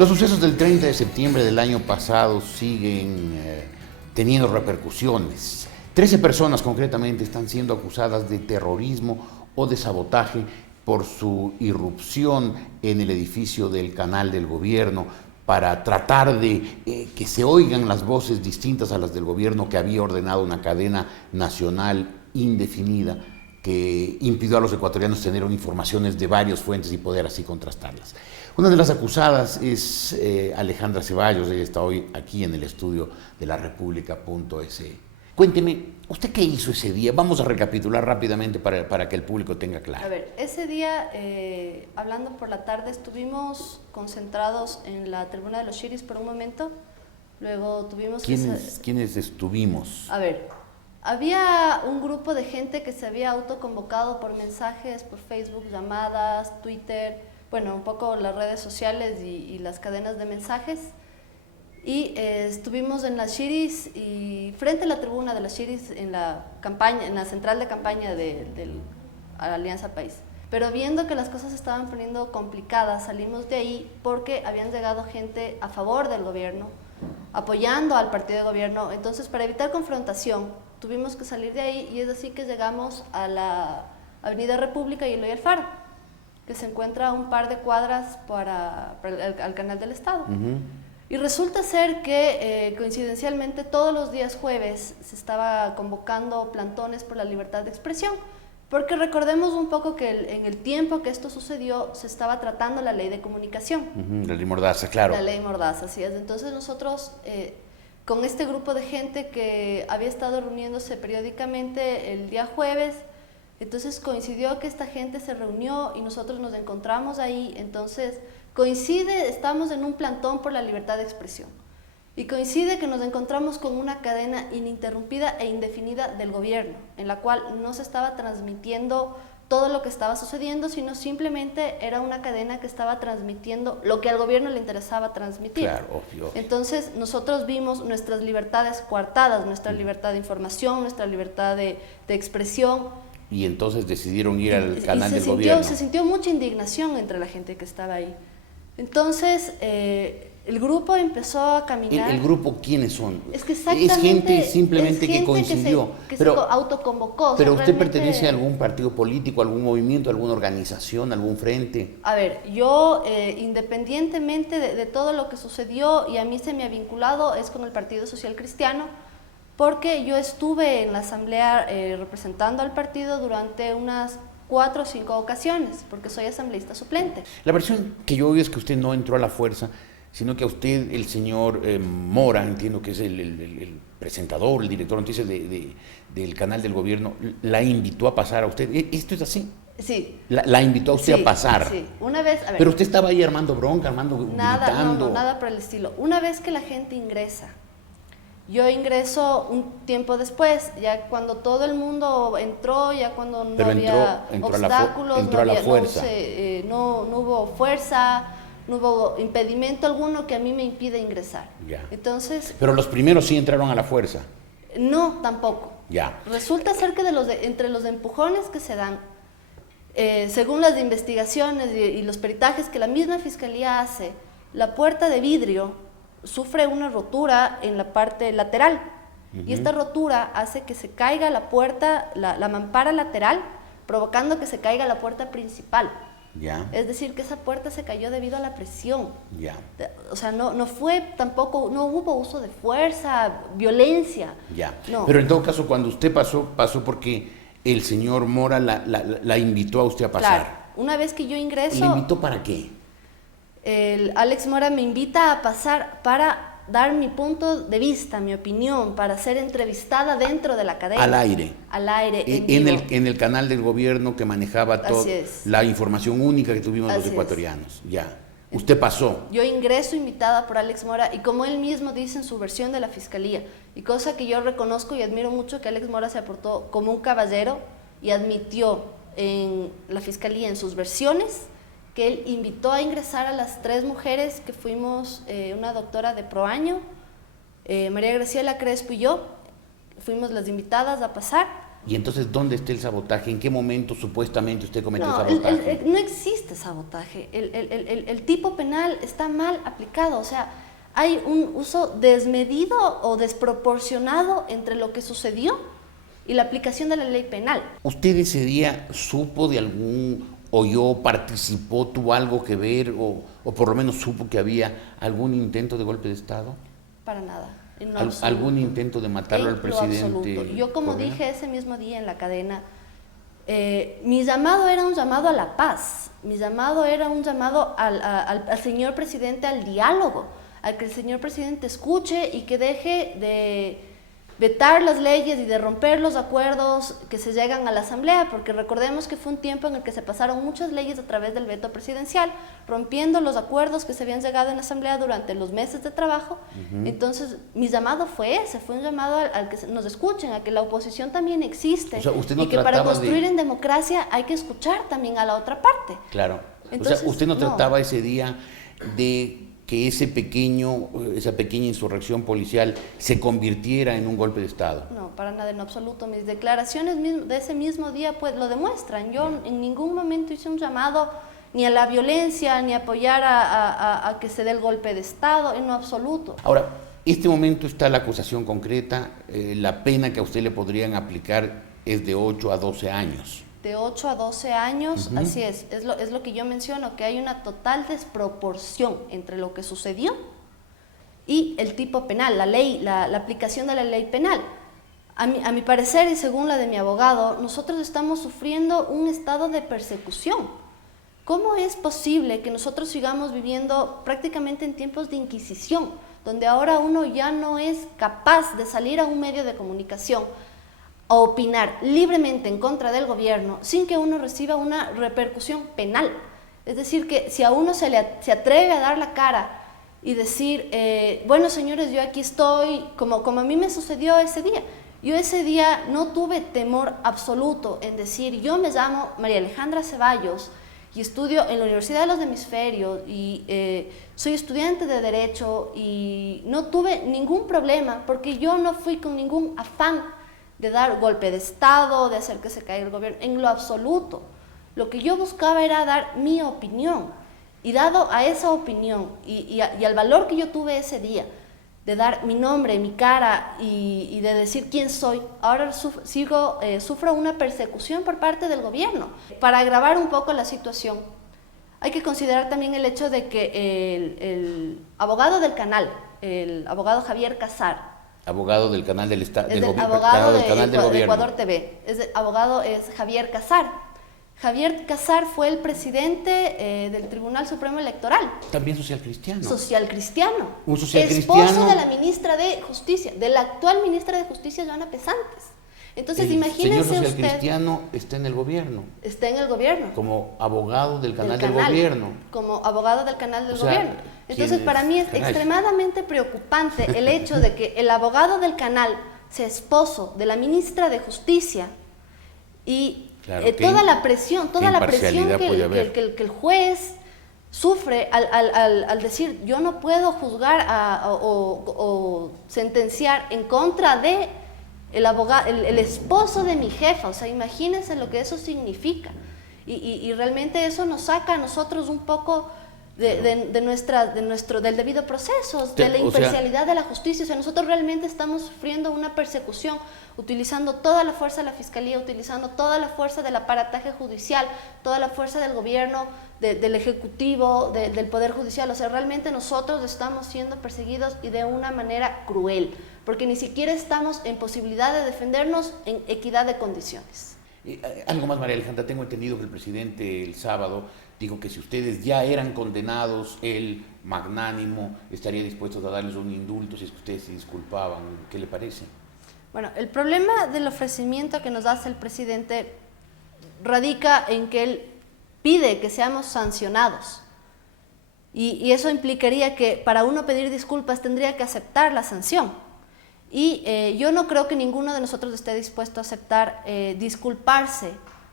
Los sucesos del 30 de septiembre del año pasado siguen teniendo repercusiones. 13 personas concretamente están siendo acusadas de terrorismo o de sabotaje por su irrupción en el edificio del canal del gobierno para tratar de que se oigan las voces distintas a las del gobierno, que había ordenado una cadena nacional indefinida que impidió a los ecuatorianos tener informaciones de varias fuentes y poder así contrastarlas. Una de las acusadas es Alejandra Ceballos. Ella está hoy aquí en el estudio de la República.se. Cuénteme, ¿usted qué hizo ese día? Vamos a recapitular rápidamente para que el público tenga claro. A ver, ese día, hablando por la tarde, estuvimos concentrados en la tribuna de los Shiris por un momento. Luego tuvimos... ¿Quiénes estuvimos? A ver, había un grupo de gente que se había autoconvocado por mensajes, por Facebook, llamadas, Twitter, bueno, un poco las redes sociales y las cadenas de mensajes. Y estuvimos en las Shiris y frente a la tribuna de las Shiris en la campaña, en la central de campaña de la Alianza País. Pero viendo que las cosas se estaban poniendo complicadas, salimos de ahí porque habían llegado gente a favor del gobierno, apoyando al partido de gobierno. Entonces, para evitar confrontación, tuvimos que salir de ahí y es así que llegamos a la Avenida República y Eloy Alfaro, que se encuentra a un par de cuadras al Canal del Estado. Y resulta ser que coincidencialmente todos los días jueves se estaba convocando plantones por la libertad de expresión, porque recordemos un poco que en el tiempo que esto sucedió se estaba tratando la ley de comunicación. La ley Mordaza, claro. La ley Mordaza, así es. Entonces nosotros, con este grupo de gente que había estado reuniéndose periódicamente el día jueves, entonces coincidió que esta gente se reunió y nosotros nos encontramos ahí. Entonces coincide, estamos en un plantón por la libertad de expresión y coincide que nos encontramos con una cadena ininterrumpida e indefinida del gobierno, en la cual no se estaba transmitiendo todo lo que estaba sucediendo, sino simplemente era una cadena que estaba transmitiendo lo que al gobierno le interesaba transmitir. Claro, obvio. Entonces nosotros vimos nuestras libertades coartadas, nuestra libertad de información, nuestra libertad de expresión. Y entonces decidieron ir al canal del gobierno. Se sintió mucha indignación entre la gente que estaba ahí. Entonces, el grupo empezó a caminar. ¿El grupo quiénes son? Es que exactamente... Es gente simplemente que coincidió. Que se autoconvocó. Pero o sea, ¿usted pertenece a algún partido político, algún movimiento, alguna organización, algún frente? A ver, yo independientemente de todo lo que sucedió y a mí se me ha vinculado es con el Partido Social Cristiano, porque yo estuve en la asamblea representando al partido durante unas 4 o 5 ocasiones, porque soy asambleísta suplente. La versión que yo oí es que usted no entró a la fuerza, sino que a usted el señor Mora, entiendo que es el presentador, el director de noticias del canal del gobierno, la invitó a pasar a usted. ¿Esto es así? Sí. La invitó a usted a pasar. Sí, una vez, a ver. Pero usted estaba ahí armando bronca, gritando. No, nada por el estilo. Una vez que la gente ingresa, yo ingreso un tiempo después, ya cuando todo el mundo entró, ya cuando no había obstáculos, no hubo fuerza, no hubo impedimento alguno que a mí me impida ingresar. Ya. Entonces, pero los primeros sí entraron a la fuerza. No, tampoco. Ya. Resulta ser que entre los empujones que se dan, según las investigaciones y los peritajes que la misma fiscalía hace, la puerta de vidrio sufre una rotura en la parte lateral. Y esta rotura hace que se caiga la puerta, la mampara lateral, provocando que se caiga la puerta principal. Ya. Es decir, que esa puerta se cayó debido a la presión. Ya. O sea, no fue tampoco, no hubo uso de fuerza, violencia. Ya. No. Pero en todo caso, cuando usted pasó porque el señor Mora la invitó a usted a pasar. Claro. Una vez que yo ingreso... ¿Le invitó para qué? El Alex Mora me invita a pasar para dar mi punto de vista, mi opinión, para ser entrevistada dentro de la cadena. Al aire. Al aire, en vivo. En el canal del gobierno que manejaba toda la información única que tuvimos los ecuatorianos. Ya. Usted pasó. Yo ingreso invitada por Alex Mora y como él mismo dice en su versión de la fiscalía, y cosa que yo reconozco y admiro mucho, que Alex Mora se aportó como un caballero y admitió en la fiscalía, en sus versiones, que él invitó a ingresar a las 3 mujeres que fuimos, una doctora de Proaño, María Graciela Crespo y yo, fuimos las invitadas a pasar, Y entonces, ¿dónde está el sabotaje? ¿En qué momento supuestamente usted cometió No, sabotaje? no existe sabotaje. El tipo penal está mal aplicado. O sea, hay un uso desmedido o desproporcionado entre lo que sucedió y la aplicación de la ley penal. ¿Usted ese día supo de oyó, participó, tuvo algo que ver o por lo menos supo que había algún intento de golpe de Estado? Para nada. ¿Algún intento de matarlo al presidente? Absoluto. Yo, como Correa? dije ese mismo día en la cadena, mi llamado era un llamado a la paz, mi llamado era un llamado al señor presidente al diálogo, a que el señor presidente escuche y que deje de vetar las leyes y de romper los acuerdos que se llegan a la Asamblea, porque recordemos que fue un tiempo en el que se pasaron muchas leyes a través del veto presidencial, rompiendo los acuerdos que se habían llegado en la Asamblea durante los meses de trabajo. Entonces, mi llamado fue ese, fue un llamado al que nos escuchen, a que la oposición también existe, O sea, usted no y que para trataba construir de- en democracia hay que escuchar también a la otra parte. Claro. Entonces, o sea, usted no no. trataba ese día de que esa pequeña insurrección policial se convirtiera en un golpe de Estado. No, para nada, en absoluto. Mis declaraciones de ese mismo día pues lo demuestran. Yo en ningún momento hice un llamado ni a la violencia, ni a apoyar a que se dé el golpe de Estado, en lo absoluto. Ahora, este momento está la acusación concreta, la pena que a usted le podrían aplicar es de 8 a 12 años. De 8 a 12 años, así es lo que yo menciono, que hay una total desproporción entre lo que sucedió y el tipo penal, la ley, la aplicación de la ley penal. A mi parecer y según la de mi abogado, nosotros estamos sufriendo un estado de persecución. ¿Cómo es posible que nosotros sigamos viviendo prácticamente en tiempos de inquisición, donde ahora uno ya no es capaz de salir a un medio de comunicación a opinar libremente en contra del gobierno sin que uno reciba una repercusión penal? Es decir, que si a uno se atreve a dar la cara y decir, bueno señores, yo aquí estoy, como a mí me sucedió ese día. Yo ese día no tuve temor absoluto en decir, yo me llamo María Alejandra Ceballos y estudio en la Universidad de los Hemisferios y soy estudiante de Derecho y no tuve ningún problema porque yo no fui con ningún afán de dar golpe de Estado, de hacer que se caiga el gobierno, en lo absoluto. Lo que yo buscaba era dar mi opinión, y dado a esa opinión y al valor que yo tuve ese día, de dar mi nombre, mi cara y de decir quién soy, ahora sufro una persecución por parte del gobierno. Para agravar un poco la situación, hay que considerar también el hecho de que el abogado del canal, el abogado Javier Casar, Abogado del canal del Estado, es del el abogado del canal del de gobierno. Ecuador TV. Abogado es Javier Casar. Javier Casar fue el presidente del Tribunal Supremo Electoral. También social cristiano. Social cristiano. Un social Esposo cristiano. de la ministra de Justicia, de la actual ministra de Justicia, Joana Pesantes. Entonces, El imagínense señor social usted, cristiano está en el gobierno, está en el gobierno. como abogado del canal del canal, gobierno. como abogado del canal del O sea, gobierno. Entonces, ¿quién para es? mí es Caray. extremadamente preocupante el hecho de que el abogado del canal sea esposo de la ministra de Justicia y Claro, toda la presión, qué imparcialidad puede haber. que el juez sufre al decir yo no puedo juzgar o sentenciar en contra de el esposo de mi jefa. O sea, imagínense lo que eso significa. Y realmente eso nos saca a nosotros un poco del debido proceso, de la imparcialidad de la justicia. O sea, nosotros realmente estamos sufriendo una persecución, utilizando toda la fuerza de la fiscalía, utilizando toda la fuerza del aparataje judicial, toda la fuerza del gobierno, del ejecutivo, del poder judicial. O sea, realmente nosotros estamos siendo perseguidos y de una manera cruel, porque ni siquiera estamos en posibilidad de defendernos en equidad de condiciones. Algo más, María Alejandra, tengo entendido que el presidente el sábado dijo que si ustedes ya eran condenados, él, magnánimo, estaría dispuesto a darles un indulto si es que ustedes se disculpaban. ¿Qué le parece? Bueno, el problema del ofrecimiento que nos hace el presidente radica en que él pide que seamos sancionados. Y eso implicaría que para uno pedir disculpas tendría que aceptar la sanción. Y yo no creo que ninguno de nosotros esté dispuesto a aceptar disculparse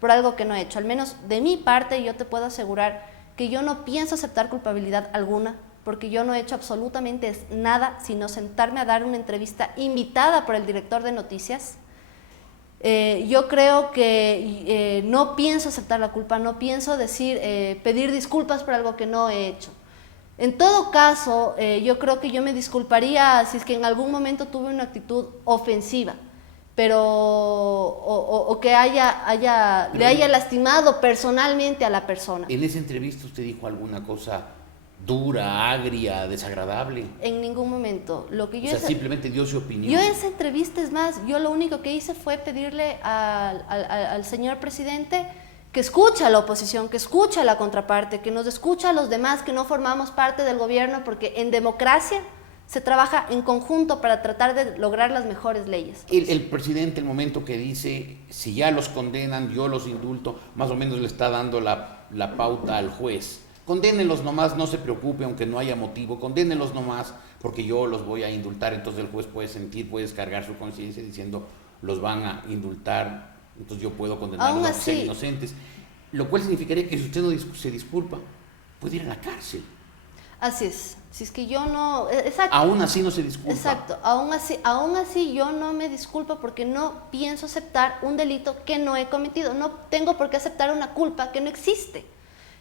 por algo que no he hecho. Al menos de mi parte, yo te puedo asegurar que yo no pienso aceptar culpabilidad alguna, porque yo no he hecho absolutamente nada sino sentarme a dar una entrevista invitada por el director de noticias Yo creo que no pienso aceptar la culpa, no pienso pedir disculpas por algo que no he hecho. En todo caso, yo creo que yo me disculparía si es que en algún momento tuve una actitud ofensiva, pero o que le haya lastimado personalmente a la persona. ¿En esa entrevista usted dijo alguna cosa dura, agria, desagradable? En ningún momento. Simplemente dio su opinión. Yo esa entrevista, es más, yo lo único que hice fue pedirle al señor presidente que escuche a la oposición, que escuche a la contraparte, que nos escuche a los demás que no formamos parte del gobierno, porque en democracia se trabaja en conjunto para tratar de lograr las mejores leyes. El presidente, el momento que dice, si ya los condenan, yo los indulto, más o menos le está dando la pauta al juez. Condénenlos nomás, no se preocupe, aunque no haya motivo, condénenlos nomás, porque yo los voy a indultar. Entonces el juez puede descargar su conciencia diciendo, los van a indultar, entonces yo puedo condenarlos a ser inocentes. Lo cual significaría que si usted no se disculpa, puede ir a la cárcel. Así es. Si es que yo no... Exacto. Aún así no se disculpa. Exacto. Aún así yo no me disculpo porque no pienso aceptar un delito que no he cometido. No tengo por qué aceptar una culpa que no existe.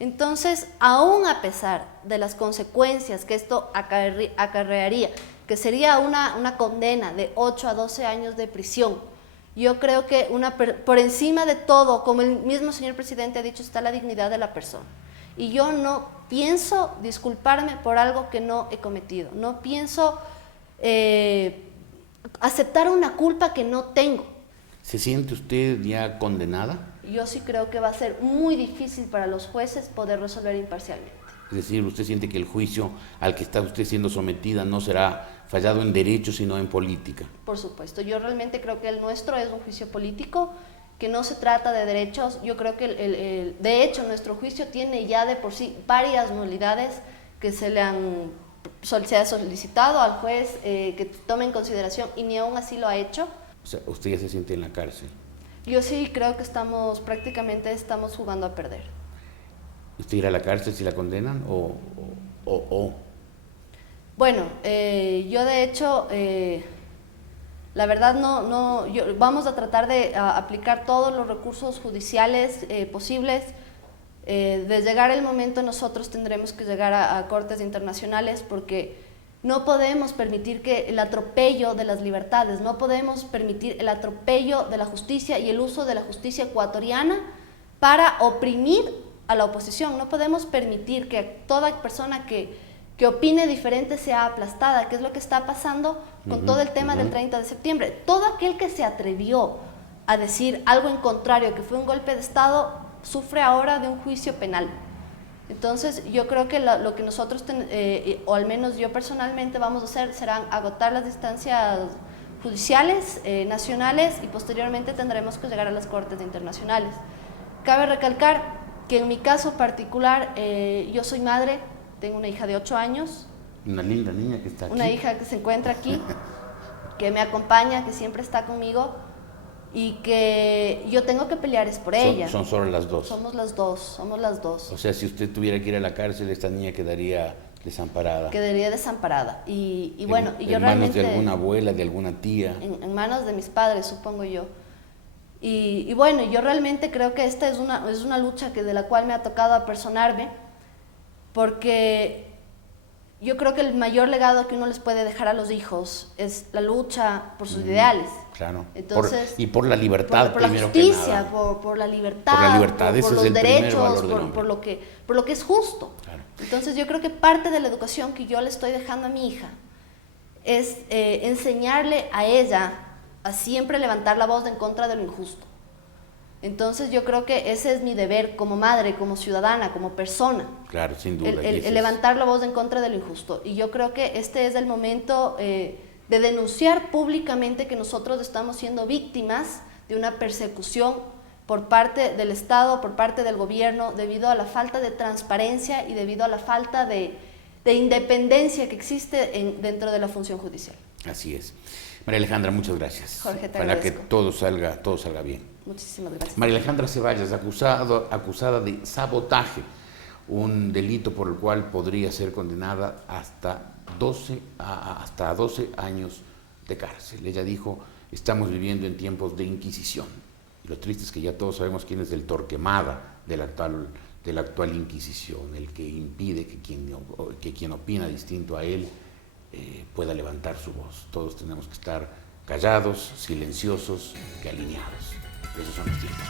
Entonces, aún a pesar de las consecuencias que esto acarrearía, que sería una condena de 8 a 12 años de prisión, yo creo que por encima de todo, como el mismo señor presidente ha dicho, está la dignidad de la persona. Y yo no pienso disculparme por algo que no he cometido. No pienso aceptar una culpa que no tengo. ¿Se siente usted ya condenada? Yo sí creo que va a ser muy difícil para los jueces poder resolver imparcialmente. Es decir, ¿usted siente que el juicio al que está usted siendo sometida no será fallado en derecho, sino en política? Por supuesto. Yo realmente creo que el nuestro es un juicio político, que no se trata de derechos. Yo creo que, de hecho, nuestro juicio tiene ya de por sí varias nulidades que se ha solicitado al juez que tome en consideración, y ni aún así lo ha hecho. O sea, ¿usted ya se siente en la cárcel? Yo sí creo que prácticamente estamos jugando a perder. ¿Usted irá a la cárcel si la condenan o? Bueno, yo de hecho, la verdad vamos a tratar de aplicar todos los recursos judiciales posibles. De llegar el momento, nosotros tendremos que llegar a cortes internacionales, porque no podemos permitir que el atropello de las libertades, no podemos permitir el atropello de la justicia y el uso de la justicia ecuatoriana para oprimir a la oposición. No podemos permitir que toda persona que opine diferente sea aplastada, que es lo que está pasando con todo el tema del 30 de septiembre. Todo aquel que se atrevió a decir algo en contrario, que fue un golpe de Estado, sufre ahora de un juicio penal. Entonces, yo creo que lo que nosotros, o al menos yo personalmente, vamos a hacer serán agotar las distancias judiciales, nacionales, y posteriormente tendremos que llegar a las cortes internacionales. Cabe recalcar que en mi caso particular, yo soy madre, tengo una hija de 8 años. Una linda niña que está aquí. Una hija que se encuentra aquí, que me acompaña, que siempre está conmigo, y que yo tengo que pelear es por ella. Son solo las dos. Somos las dos. O sea, si usted tuviera que ir a la cárcel, esta niña quedaría desamparada. Quedaría desamparada. Y bueno, y yo en realmente... manos de alguna abuela, de alguna tía. En manos de mis padres, supongo yo. Y bueno, yo realmente creo que esta es una lucha de la cual me ha tocado apersonarme, porque yo creo que el mayor legado que uno les puede dejar a los hijos es la lucha por sus ideales. Claro. Entonces, por la libertad, por la primero justicia, que nada. por la libertad, por los derechos, por lo que es justo. Claro. Entonces yo creo que parte de la educación que yo le estoy dejando a mi hija es enseñarle a ella a siempre levantar la voz en contra de lo injusto. Entonces yo creo que ese es mi deber como madre, como ciudadana, como persona. Claro, sin duda. El levantar la voz en contra de lo injusto. Y yo creo que este es el momento de denunciar públicamente que nosotros estamos siendo víctimas de una persecución por parte del Estado, por parte del gobierno, debido a la falta de transparencia y debido a la falta de independencia que existe dentro de la función judicial. Así es. María Alejandra, muchas gracias. Jorge, te Para agradezco. que todo salga bien. Muchísimas gracias. María Alejandra Ceballos, acusada de sabotaje, un delito por el cual podría ser condenada hasta 12 años de cárcel. Ella dijo Estamos viviendo en tiempos de Inquisición. Y lo triste es que ya todos sabemos quién es el Torquemada de la actual Inquisición, el que impide que quien opina distinto a él pueda levantar su voz. Todos tenemos que estar callados, silenciosos y alineados. Esos son los tiempos.